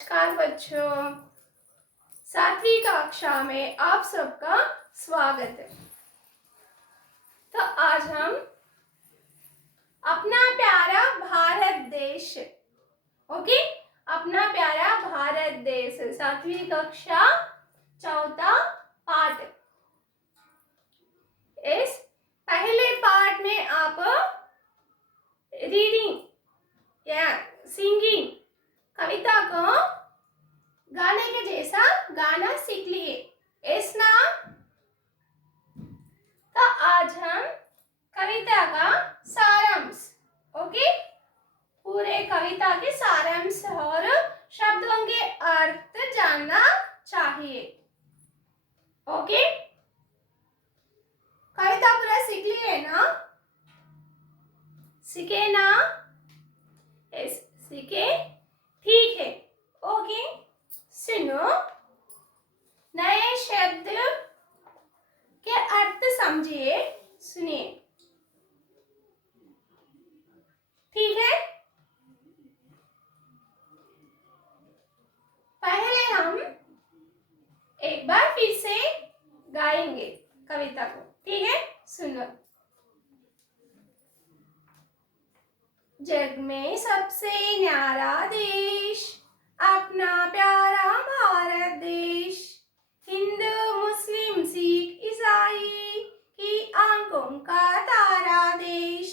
नमस्कार बच्चों, 7वीं कक्षा में आप सबका स्वागत है। तो आज हम अपना प्यारा भारत देश, ओके, अपना प्यारा भारत देश 7वीं कक्षा चौथा पाठ। इस पहले पाठ में आप रीडिंग या सिंगिंग कविता को गाने के जैसा गाना सीख लिए, इस ना। तो आज हम कविता का सारांश, ओके, पूरे कविता के सारांश और शब्दों के अर्थ जानना चाहिए, ओके। कविता पूरा सीख लिए ना? सीखे ना? यस, सीखे, ठीक है, ओके। सुनो, नए शब्द के अर्थ समझिए, सुनिए, ठीक है। पहले हम एक बार फिर से गाएंगे कविता को, ठीक है, सुनो। जग में सबसे न्यारा देश अपना प्यारा भारत देश, हिंदू मुस्लिम सिख ईसाई की आंखों का तारा देश,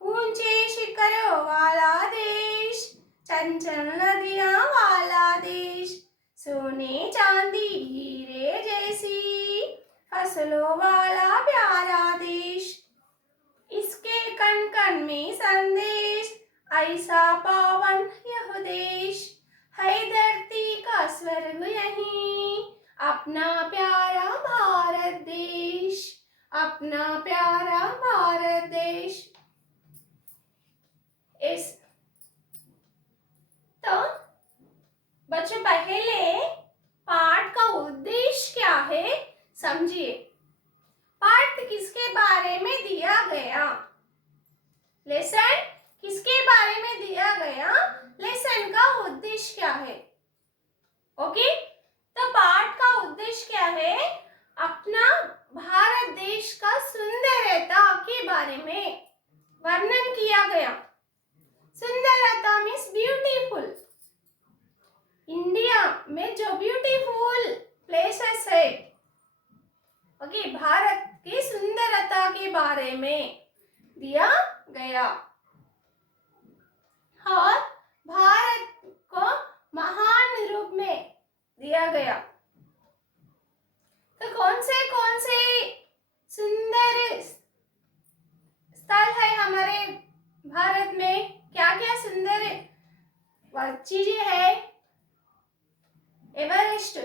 ऊंचे शिखरों वाला देश, चंचल नदियां वाला देश, सोने चांदी हीरे जैसी फसलों वाला प्यारा देश, इसके कण कण में संदेश ऐसा पावन यह देश, है धरती का स्वर्ग यहीं अपना प्यारा भारत देश, अपना प्यारा भारत देश। इस तो बच्चों, पहले पाठ का उद्देश्य क्या है समझिए। पाठ किसके बारे में दिया गया? लेसन किसके बारे में दिया गया? लेसन का उद्देश्य क्या है? ओके, तो पाठ का उद्देश्य क्या है? अपना भारत देश का सुंदरता के बारे में वर्णन किया गया। सुंदरता मीन्स ब्यूटीफुल। इंडिया में जो ब्यूटीफुल प्लेसेस है, ओके, भारत की सुंदरता के बारे में दिया गया और भारत को महान रूप में दिया गया। तो कौन से सुंदर स्थल है हमारे भारत में? क्या क्या सुंदर चीजें है? एवरेस्ट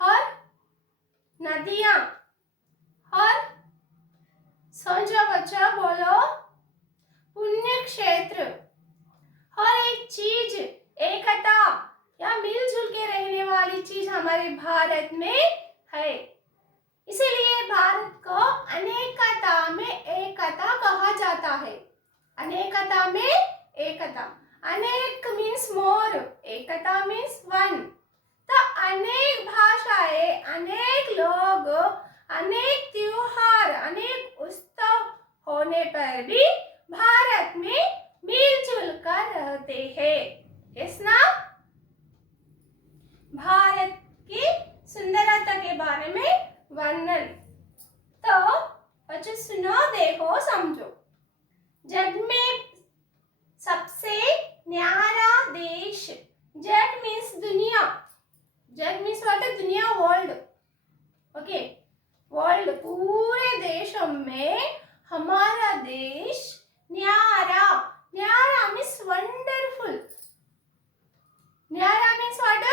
और नदियां और सोचो बच्चा, बोलो, पुण्य क्षेत्र और एक चीज, एकता या मिलजुल के रहने वाली चीज हमारे भारत में है। इसीलिए भारत को अनेकता में एकता कहा जाता है। अनेकता में एकता, अनेक मीन्स मोर, एकता मीन्स वन। तो अनेक भाषाएं, अनेक लोग, अनेक त्योहार, अनेक उत्सव होने पर भी भारत में मिलजुल कर रहते हैं। यस ना? भारत की सुंदरता के बारे में वर्णन। तो बच्चों सुनो, देखो, समझो। जग में सबसे न्यारा देश, जग मीन्स दुनिया, जग मीन्स व्हाट? दुनिया, वर्ल्ड, ओके, वर्ल्ड, पूरे देशों में हमारा देश न्यारा, न्यारा मीन्स वंडरफुल, न्यारा means what?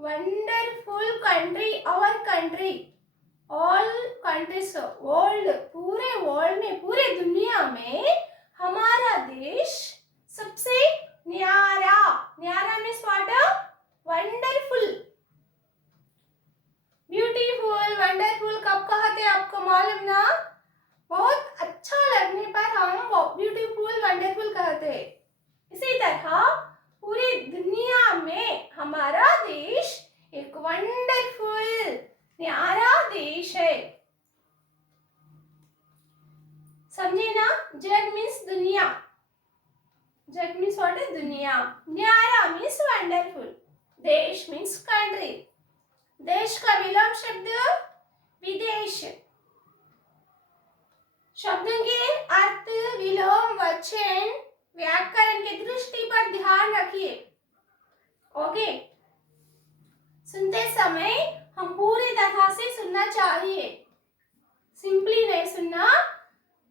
Wonderful country, our country, all countries, world, पूरे वर्ल्ड में, पूरे दुनिया में हमारा देश सबसे न्यारा, न्यारा means what? Wonderful, beautiful, wonderful कब कहते हैं आपको मालूम ना? बहुत अच्छा लगने पर हम ब्यूटीफुल, वंडरफुल कहते हैं। इसी तरह पूरी दुनिया हमारा देश एक वंडरफुल न्यारा देश है। समझे ना? जग मीन्स दुनिया, जग मीन्स व्हाट है? दुनिया। न्यारा मीन्स वंडरफुल, देश मीन्स कंट्री। देश का विलोम शब्द विदेश। शब्दों के अर्थ, विलोम, वचन, व्याकरण की दृष्टि पर ध्यान रखिए। ओके, सुनते समय हम पूरी तरह से सुनना चाहिए, सिंपली नहीं सुनना,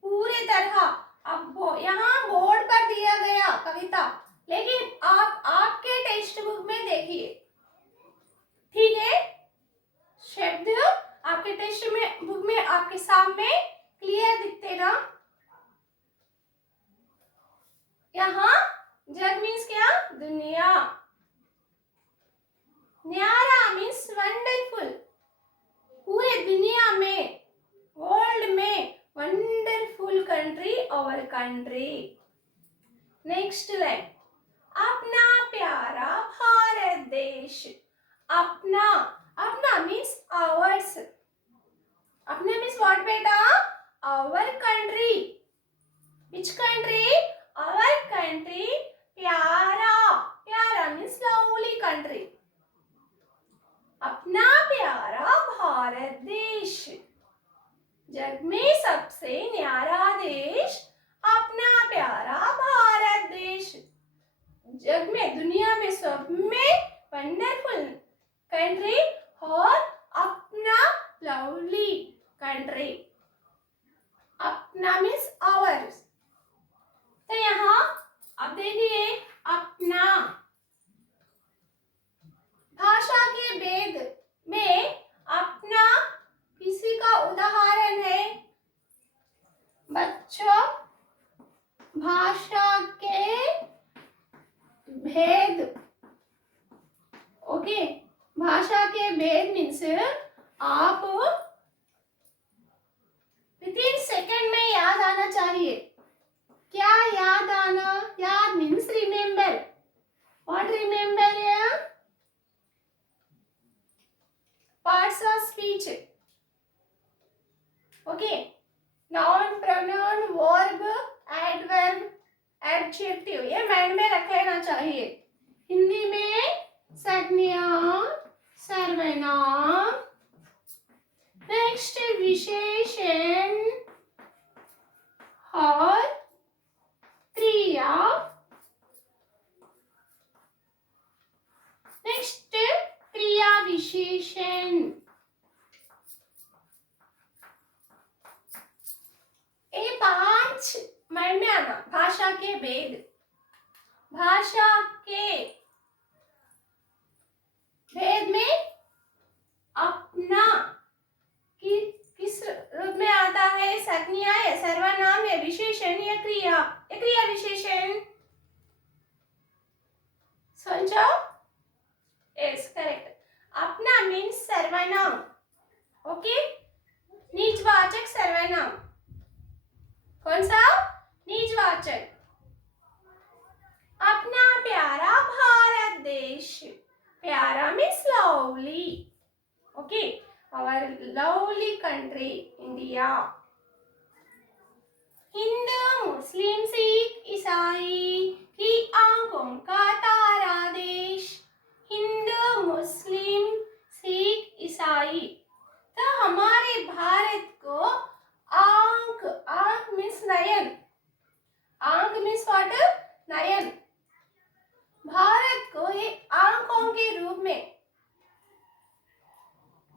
पूरी तरह। अब यहाँ बोर्ड पर दिया गया कविता, लेकिन आप आपके टेक्स्ट बुक में देखिए, ठीक है? शब्द आपके टेक्स्ट में बुक में आपके सामने क्लियर दिखते ना। यहाँ जग मीन्स क्या? दुनिया। न्यारा मीन्स वंडरफुल, पूरे दुनिया में, वर्ल्ड में wonderful country, our country. Next line, अपना प्यारा भारत देश। अपना, अपना मीन्स आवर्स। अपना मीन्स व्हाट बेटा? Our country. Which country? Our country. प्यारा, प्यारा मीन्स लवली कंट्री। अपना प्यारा भारत देश, जग में सबसे न्यारा देश, अपना प्यारा भारत देश। जग में, दुनिया में, सब में वंडरफुल कंट्री और अपना लवली कंट्री। अपना मीन्स आवर्स। तो यहाँ अब देखिए, अपना भाषा के भेद में अपना किसी का उदाहरण है। बच्चों, भाषा के भेद, ओके, भाषा के भेद मीन्स आप विथिन सेकंड में याद आना चाहिए। क्या याद आना? याद means remember. What remember? Parts of speech, okay, noun, pronoun, verb, adverb, adjective, ये माइंड में रख लेना चाहिए। हिंदी में संज्ञा, सर्वनाम, नेक्स्ट विशेषण और क्रिया, नेक्स्ट क्रिया विशेषण। ये 5 माइंड में आना। भाषा के भेद, भाषा के भेद में अपना किस रूप में आता है? संज्ञा है, सर्वनाम है, विशेषण या क्रिया? ये क्रिया विशेषण। समझो? Yes, correct. अपना मीन्स सर्वनाम, ओके, निजवाचक सर्वनाम। कौन सा? निजवाचक। अपना प्यारा भारत देश, प्यारा means lovely, okay, our lovely country India. Hindu, मुस्लिम, सिख, ईसाई की आंखों का तारा देश। हिंदू, मुस्लिम, सिख, ईसाई। तो हमारे भारत को आंख, आंख मीन्स नयन, आंख मीन्स व्हाट? नयन। भारत को ये आंखों के रूप में,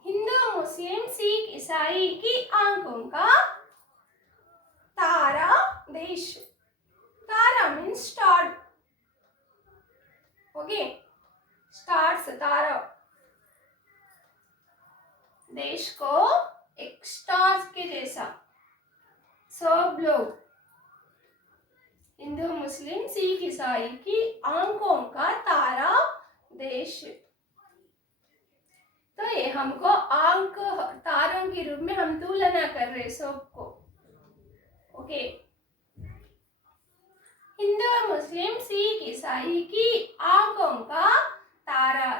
हिंदू, मुस्लिम, सिख, ईसाई की आंखों का तारा देश। तारा मीन्स स्टार, ओके, स्टार्स, तारा। देश को एक स्टार्स के जैसा, सब लोग, हिंदू, मुस्लिम, सिख, ईसाई की आंखों का तारा देश। तो ये हमको आंख, तारों के रूप में हम तुलना कर रहे सबको, ओके। हिंदू, मुस्लिम, सिख, ईसाई की आंखों का तारा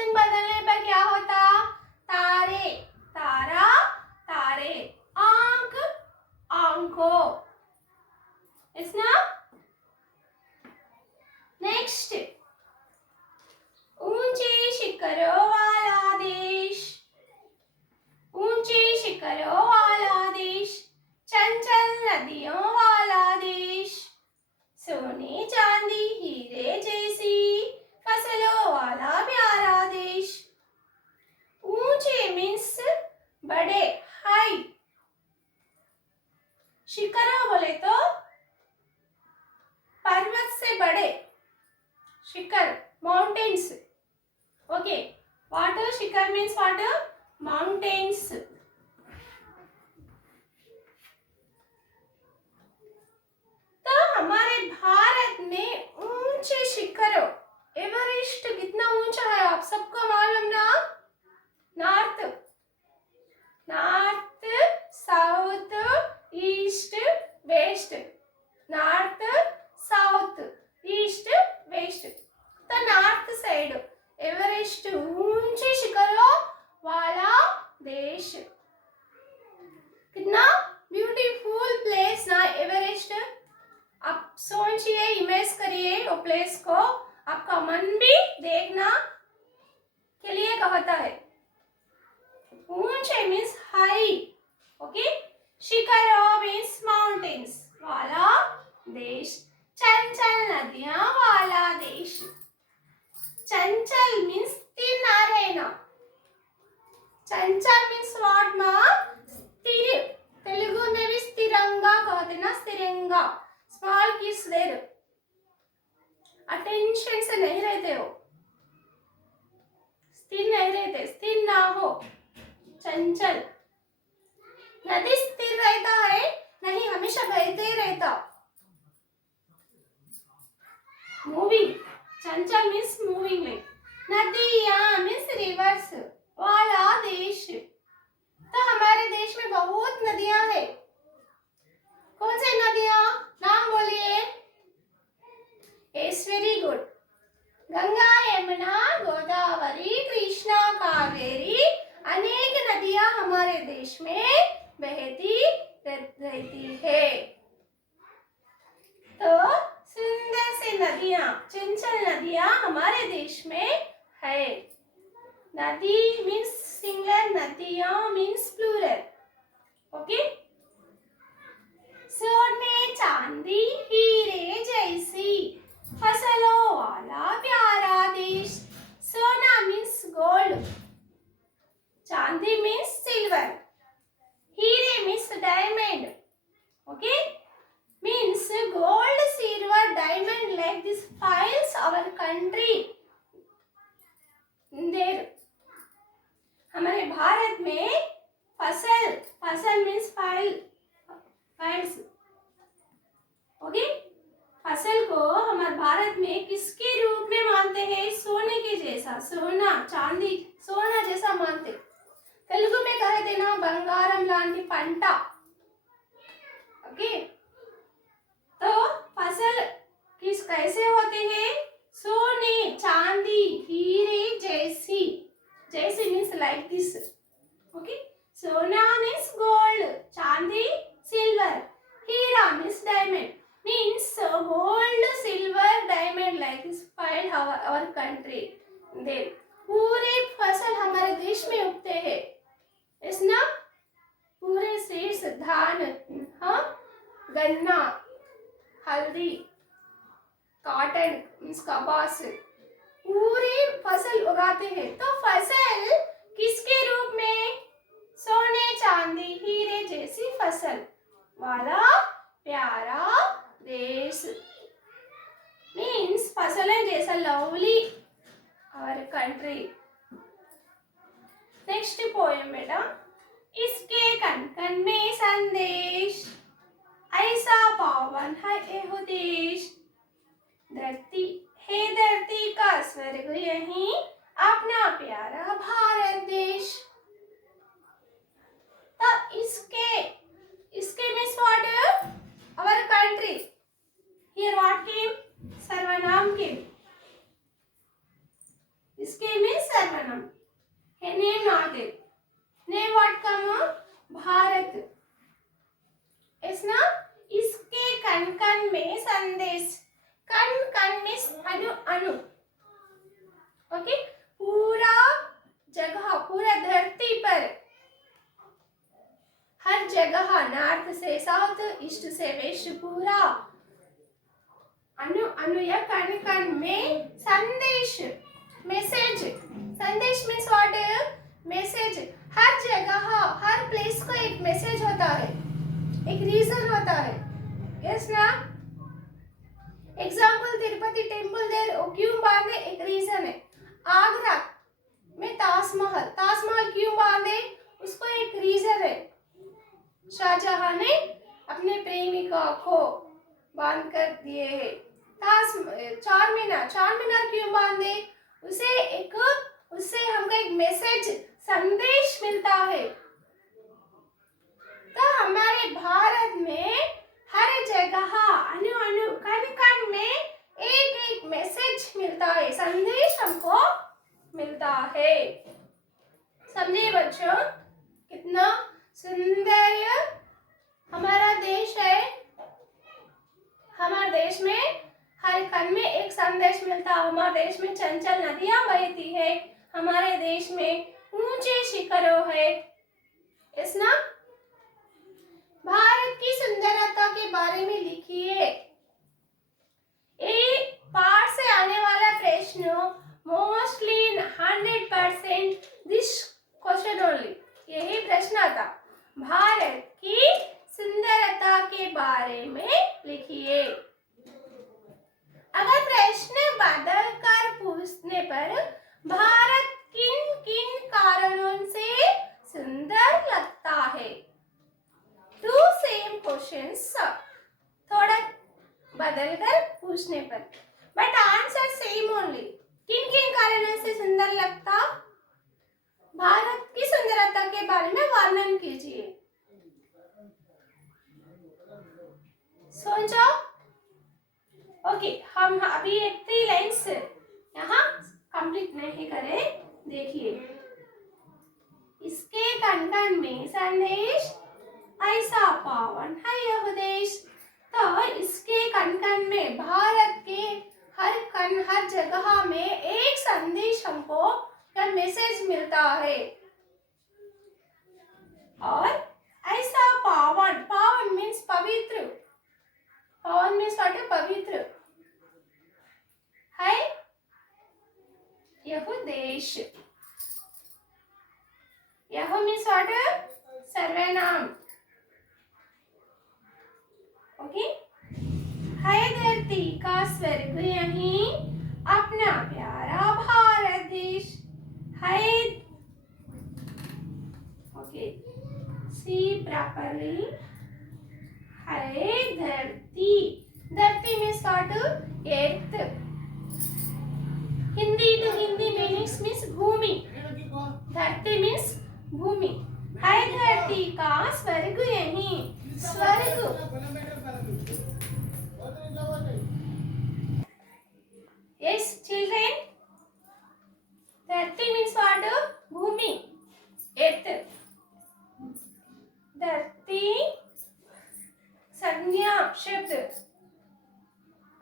वचन बदलने पर क्या होता? तारे, तारा, तारे, आंख, आंखों। Yes ना? नेक्स्ट, ऊंचे शिखरों वाला देश, ऊंचे शिखरों वाला देश, चंचल नदियों वाला देश, सोने चांदी हीरे जैसी फसलों वाला प्यारा देश। ऊंचे मीन्स बड़े, हाई। शिखरों बोले तो पर्वत से बड़े, शिखर, माउंटेन्स। ओके, वाटर शिखर मीन्स वाटर, माउंटेन्स। तो हमारे भारत में ऊंचे शिखरों, एवरेस्ट कितना ऊंचा है आप सबको मालूम ना? North, north, south, east, west, north, south, east, west. तो नॉर्थ साइड एवरेस्ट ऊंचे शिखरों वाला देश। कितना ब्यूटीफुल प्लेस ना एवरेस्ट। आप सोचिए, इमेज करिए वो प्लेस को, आपका मन भी देखना के लिए कहता है। ऊंचे मीन्स हाई, ओके। शिखरों मीन्स माउंटेन्स वाला देश, चंचल नदियां वाला देश। चंचल मीन्स स्थिर ना रहना। चंचल मीन्स व्हाट मा? स्थिर। तेलुगु में भी स्थिरंगा कहते ना, स्थिरंगा। स्मॉल किड्स देर अटेंशन से नहीं रहते हो, स्थिर नहीं रहते, स्थिर ना हो। चंचल, नदी स्थिर रहता है नहीं, हमेशा बहते ही रहता, मूविंग। चंचल मीन्स मूविंग में। नदियां मीन्स रिवर्स वाला देश। तो हमारे देश में बहुत नदियां हैं। कौन सी नदियां? नाम बोलिए। It's very good. Ganga, Yamuna, Godavari, Krishna, Kaveri, अनेक नदियां हमारे देश में बहती रहती है। तो सुंदर सी नदियां, चंचल नदियां हमारे देश में है। नदी मीन्स सिंगुलर, नदियां मीन्स प्लूरल, ओके। सोने चांदी हीरे जैसी फसलों वाला प्यारा देश। सोना मीन्स गोल्ड, चांदी मीन्स सिल्वर, हीरे means diamond, okay. Means gold, silver, diamond, like this files our country there. हमारे भारत में फसल, फसल मीन्स फाइल, फाइल्स, ओके। फसल को हमारे भारत में किसके रूप में मानते हैं? सोने के जैसा, सोना, चांदी, सोना जैसा मानते। तेलुगु में कहते ना, बंगारम लांटी पंटा, ओके। तो फसल किस कैसे होते हैं? सोने, चांदी, हीरे जैसी, जैसी मीन्स लाइक दिस, ओके। सोना मीन्स गोल्ड, चांदी सिल्वर, हीरा means diamond, means gold, silver, diamond, like this find our country there. पूरे फसल हमारे देश में उगते हैं, इस ना, पूरे सीड्स, धान, हाँ, गन्ना, हल्दी, कॉटन मीन्स कपास, पूरी फसल उगाते हैं। तो फसल किसके रूप में? सोने, चांदी, हीरे जैसी फसल वाला प्यारा देश। मीन्स फसलें जैसा lovely our country. Next poem बेटा। इसके कण कण में संदेश, ऐसा पावन है यह देश। धरती है धरती का स्वर्ग यही, अपना प्यारा भारत देश। तो इसके means what? Our country. Here what came? सर्वनाम केम। इसके मीन्स सर्वनाम। name not it. Name what come? Bharat. Yes ना? इसके कण कण में संदेश. कण कण मीन्स अणु अणु. ओके, पूरा जगह, पूरा धरती पर, हर जगह, नॉर्थ से साउथ, ईस्ट से वेस्ट, पूरा अणु अणु या कण कण में संदेश, मैसेज. संदेश मीन्स व्हाट? मैसेज. हर जगह, हर प्लेस को एक मैसेज होता है, एक रीजन होता है. यस ना? एग्जाम्पल तिरुपति टेम्पल देर क्यों बांधे? एक रीजन है. आगरा में ताजमहल, ताजमहल क्यों बांधे? उसको एक रीजन है. शाहजहां ने अपने प्रेमिका को बांध कर दिए है. चार मीनार क्यों बांधे? उससे हमको एक मैसेज, संदेश मिलता है. तो हमारे भारत में हर जगह अणु अणु कण कण में एक एक मैसेज मिलता है, संदेश हमको मिलता है. समझिए बच्चों, कितना सुंदर हमारा देश है. हमारे देश में हर कण में एक संदेश मिलता है. हमारे देश में चंचल नदियां बहती है. हमारे देश में ऊंचे शिखरों है. इस ना? भारत की सुंदरता के बारे में लिखिए. एक पाठ से आने वाला प्रश्न मोस्टली 100% दिस क्वेश्चन ओनली. यही प्रश्न आता. भारत की सुंदरता के बारे में लिखिए. अगर प्रश्न बदल कर पूछने पर भारत किन किन कारणों से सुंदर लगता है? टू सेम क्वेश्चंस, थोड़ा बदल कर पूछने पर, बट आंसर सेम ओनली. किन किन कारणों से सुंदर लगता? भारत की सुंदरता के बारे में वर्णन कीजिए. सोचो. ओके, हम अभी एक 3 लाइन्स यहाँ कंप्लीट नहीं करे. देखिए, इसके कण कण में संदेश, ऐसा पावन है यह देश. तो इसके कण कण में, भारत के हर कण, हर जगह में एक संदेश हमको या मैसेज मिलता है. और ऐसा पावन, पावन मीन्स पवित्र. पावन मीन्स व्हाट? पवित्र है यह देश. यह मीन्स व्हाट? सर्वनाम. ओके, है धरती का स्वर्ग यहीं, अपना प्यारा भारत देश है. Okay, see properly. है धरती. धरती means what? Earth. Hindi meanings means भूमि. धरती मीन्स भूमि. है धरती का स्वर्ग यहीं. स्वर्ग. Yes, children. धरती मीन्स व्हाट? भूमि, एर्थ. धरती संज्ञा शब्द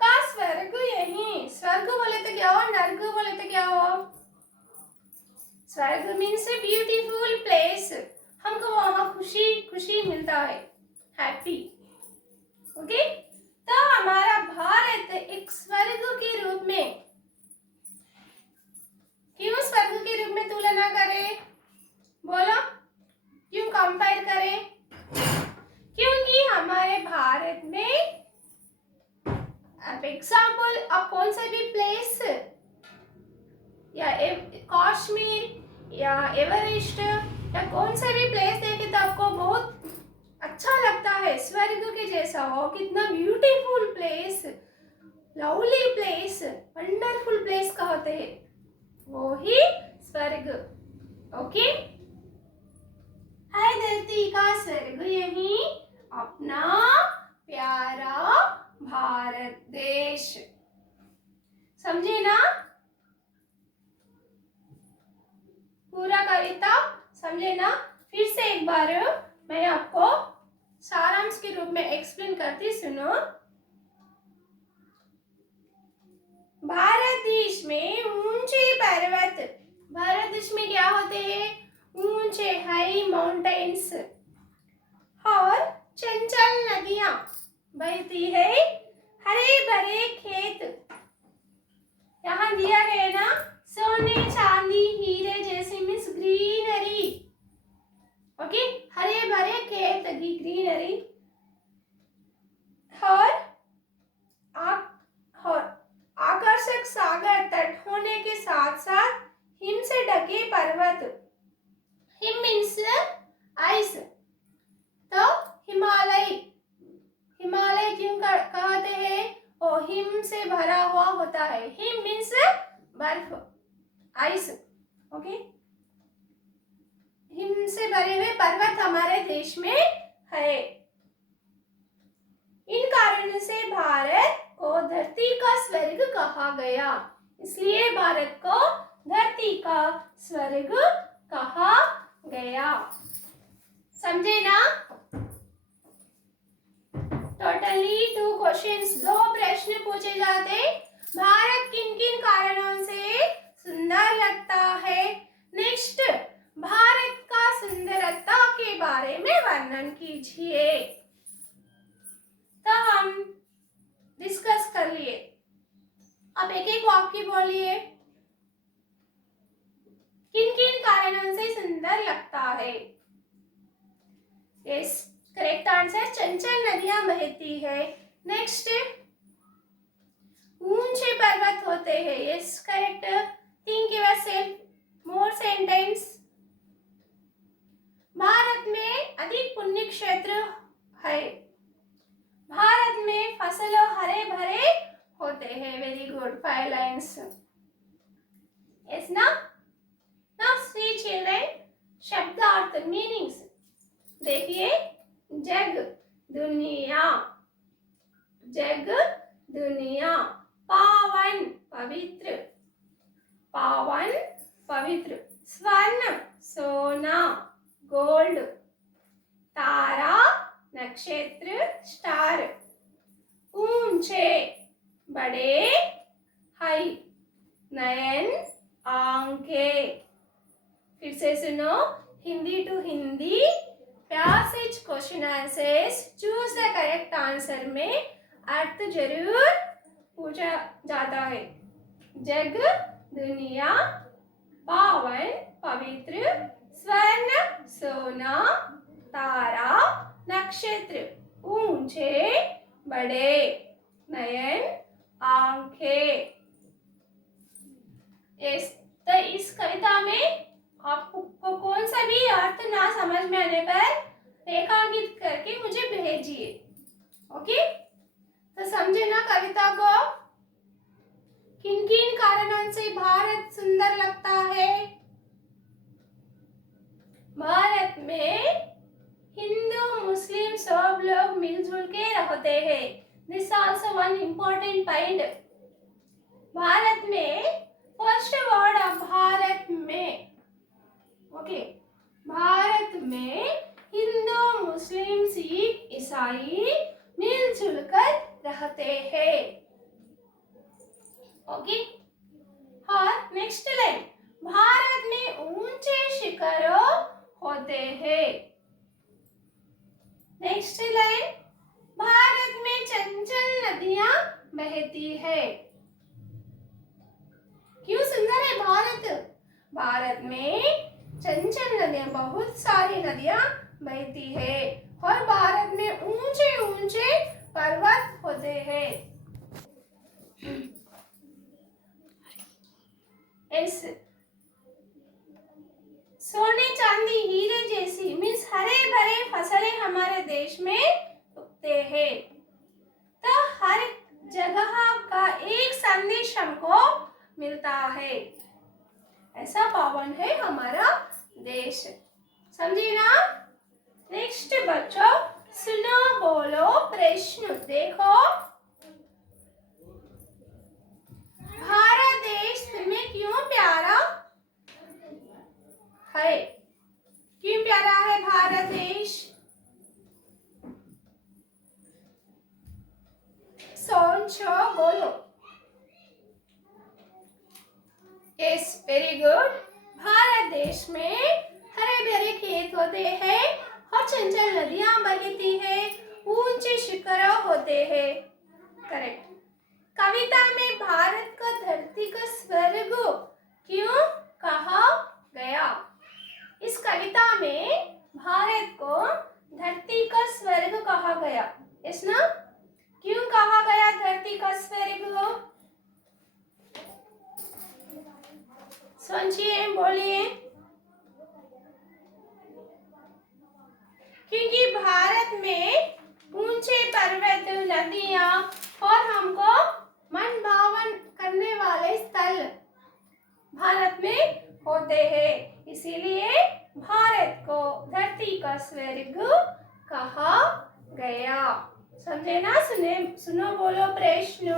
का स्वर्ग यहीं. स्वर्ग बोले तो क्या हो? नर्क बोले तो क्या हो? स्वर्ग मीन्स ब्यूटीफुल प्लेस. हमको वहां खुशी खुशी मिलता है, हैप्पी. ओके, तो हमारा भारत एक स्वर्ग के रूप में, क्यों स्वर्ग के रूप में तुलना करें? बोलो, क्यों कंपेयर करें? क्योंकि हमारे भारत में, अब एग्जाम्पल, आप कौन सा भी प्लेस या कश्मीर या एवरेस्ट या कौन सा भी प्लेस देखे तो आपको बहुत अच्छा लगता है. स्वर्ग के जैसा हो. कितना beautiful place, lovely place, wonderful place कहते हैं, वो ही स्वर्ग. ओके, है धरती का स्वर्ग यहीं, अपना प्यारा भारत देश. समझे ना? पूरा कविता समझे ना? फिर से एक बार मैं आपको सारांश के रूप में एक्सप्लेन करती, सुनो। भारत देश में ऊंचे पर्वत, भारत देश में क्या होते हैं? ऊंचे हाई माउंटेन्स और चंचल नदियां बहती है, हरे भरे खेत। यहाँ दिया गया है ना, सोने चांदी हीरे जैसे मीन्स ग्रीनरी। ओके, हरे भरे खेत की ग्रीनरी और आकर्षक सागर तट होने के साथ साथ हिम से ढके पर्वत। हिम मीन्स आइस, तो हिमालय, हिमालय क्यों कहते हैं? वो हिम से भरा हुआ होता है। हिम मीन्स बर्फ, आइस। ओके, हिम से भरे हुए पर्वत हमारे देश में है। इन कारणों से भारत को धरती का स्वर्ग कहा गया। इसलिए भारत को धरती का स्वर्ग कहा गया। समझे ना? टोटली 2 क्वेश्चंस, 2 प्रश्न पूछे जाते। भारत किन किन कारणों से सुंदर लगता है? नेक्स्ट, भारत का सुंदरता के बारे में वर्णन कीजिए। तो हम डिस्कस कर लिए। अब एक एक वाक्य बोलिए। किन किन कारणों से सुंदर लगता है? यस, करेक्ट आंसर, चंचल नदियां बहती है। नेक्स्ट, ऊंचे पर्वत होते हैं। Yes, correct. थिंक योरसेल्फ मोर सेंटेंस। भारत में अधिक पुण्य क्षेत्र है। भारत में फसलों हरे भरे होते हैं। Very good, 5 lines. यस ना? नाउ सी चिल्ड्रन, शब्द अर्थ मीनिंग्स देखिए। जग दुनिया, जग दुनिया। पावन पवित्र, पावन पवित्र। स्वर्ण सोना, गोल्ड। तारा नक्षत्र, स्टार। ऊंचे बड़े, हाई। नयन आंखें। फिर से सुनो, Hindi to Hindi passage question answers, choose the correct answer में अर्थ जरूर पूछा जाता है। जग दुनिया, पावन पवित्र, स्वर्ण सोना, तारा नक्षत्र, ऊंचे बड़े, नयन आंखें। तो इस कविता में आपको कौन सा भी अर्थ ना समझ में आने पर रेखांकित करके मुझे भेजिए। ओके, तो समझे ना कविता को? किन किन कारणों से भारत सुंदर लगता है? भारत में हिंदू मुस्लिम सब लोग मिलजुल के रहते हैं। This also one important point. Bharat में फर्स्ट वर्ड ऑफ भारत में, ओके, भारत में हिंदू मुस्लिम सिख ईसाई मिलजुल कर रहते हैं। ओके, और नेक्स्ट लाइन, भारत में ऊंचे शिखरों होते हैं। नेक्स्ट लाइन, भारत में चंचल नदियां बहती है। क्यों सुंदर है भारत? भारत में चंचल नदियां, बहुत सारी नदियां बहती है और भारत में ऊंचे ऊंचे पर्वत होते हैं। इस सोने चांदी हीरे जैसी मीन्स हरे भरे फसलें हमारे देश में उगते हैं। तो हर जगह का एक संदेश हमको मिलता है। ऐसा पावन है हमारा देश। समझे ना? नेक्स्ट बच्चों, सुनो बोलो प्रश्न। देखो, भारत देश तुम्हें क्यों प्यारा है। क्यों प्यारा है भारत देश? सोचो, बोलो। Yes, very good. भारत देश में हरे भरे खेत होते हैं और चंचल नदियां बहती है, ऊंचे शिखर होते हैं। करेक्ट। कविता में भारत को धरती का स्वर्ग क्यों कहा गया? इस कविता में भारत को धरती का स्वर्ग कहा गया। यस ना? क्यों कहा गया धरती का स्वर्ग? सोचिए, बोलिए। क्योंकि भारत में ऊंचे पर्वत, नदियां और हमको मन भावन करने वाले स्थल भारत में होते हैं, इसीलिए भारत को धरती का स्वर्ग कहा गया। समझे ना? सुनो, बोलो प्रश्न।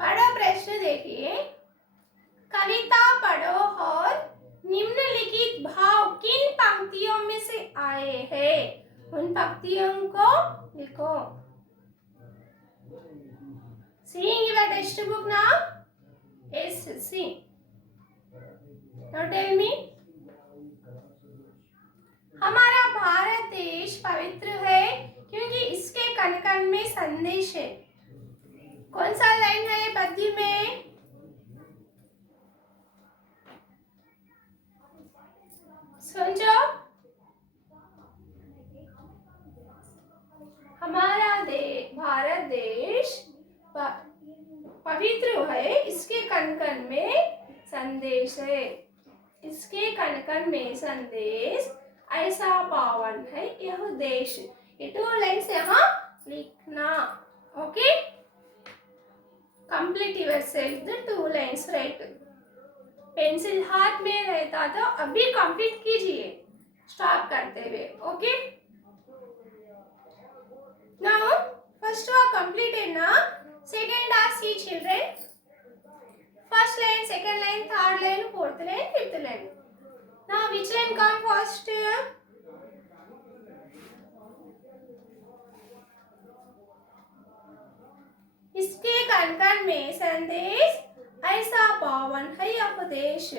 पढ़ो प्रश्न, देखिए। कविता पढ़ो और निम्नलिखित भाव किन पंक्तियों में से आए हैं, उन पंक्तियों को लिखो। Seeing your textbook now? Yes, see. Now tell me. हमारा भारत देश पवित्र है क्योंकि इसके कण कण में संदेश है। कौन सा लाइन है पद्य में? समझो। हमारा भारत देश पवित्र है, इसके कण कण में संदेश है। इसके कण कण में संदेश, ऐसा पावन है यह देश। ये 2 लाइन्स यहाँ लिखना। Okay, complete yourself the 2 lines, right. Pencil हाथ में रहता तो अभी कंप्लीट कीजिए, स्टॉप करते हुए। Okay, now first one completed ना। Second ask you children, first line, second line, third line, fourth line, fifth line. Now which line come first? इसके कण कण में संदेश, ऐसा पावन है यह देश।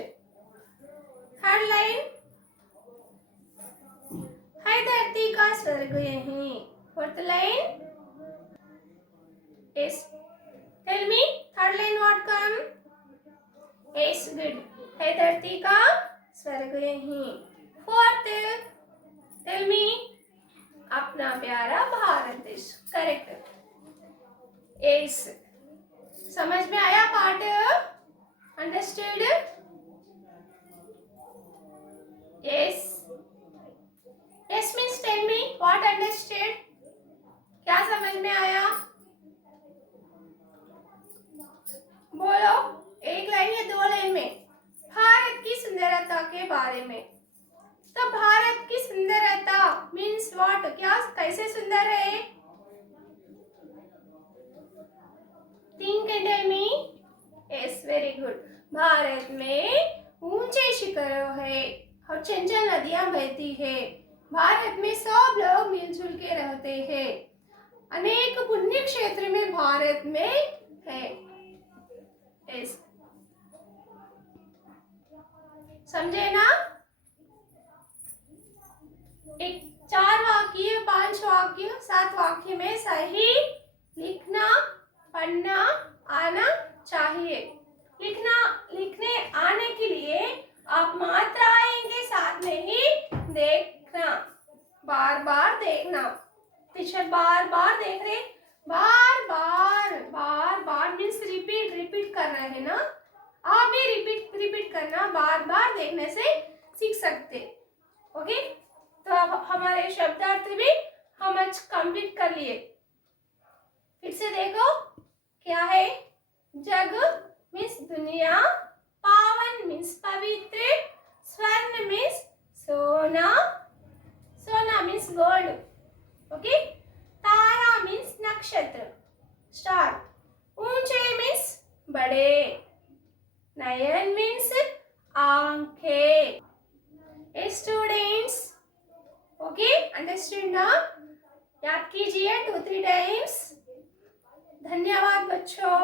थर्ड लाइन, है धरती का स्वर्ग यहीं। Fourth line, yes. Tell me, third line what come? Yes, good. है धरती का स्वर्ग यहीं। फोर्थ, tell me, अपना प्यारा भारत देश। करेक्ट। yes. समझ में आया part? Understood? yes. yes means tell me what understood? क्या समझ में आया? बोलो, एक लाइन या 2 लाइन में। भारत की सुंदरता के बारे में। तो भारत की सुंदरता मीन्स व्हाट? क्या, कैसे सुंदर है? Think and tell me. Yes, very good. Bharat में ऊंचे शिखरों है और चंचल नदियां बहती है। भारत में सब लोग मिलजुल के रहते हैं। अनेक पुण्य क्षेत्र में भारत में है। yes. समझे ना? एक 4 वाक्य, 5 वाक्य, 7 वाक्य में सही लिखना, पढ़ना आना चाहिए। लिखने आने के लिए आप मात्राएं के साथ में ही देखना, बार बार देखना। टीचर बार बार देख रहे, बार बार मीन्स रिपीट कर रहे हैं ना। आप भी रिपीट करना, बार बार देखने से सीख सकते। ओके, तो अब हमारे शब्दार्थ भी हम आज कंप्लीट कर लिए। फिर से देखो, क्या है? जग मीन्स दुनिया, पावन मीन्स पवित्र, स्वर्ण मीन्स सोना, सोना मीन्स गोल्ड। ओके, तारा मीन्स नक्षत्र, स्टार। ऊंचे मीन्स बड़े, नयन मीन्स आंखें. स्टूडेंट्स, ओके, अंडरस्टैंड ना? याद कीजिए 2-3 टाइम्स. धन्यवाद बच्चों.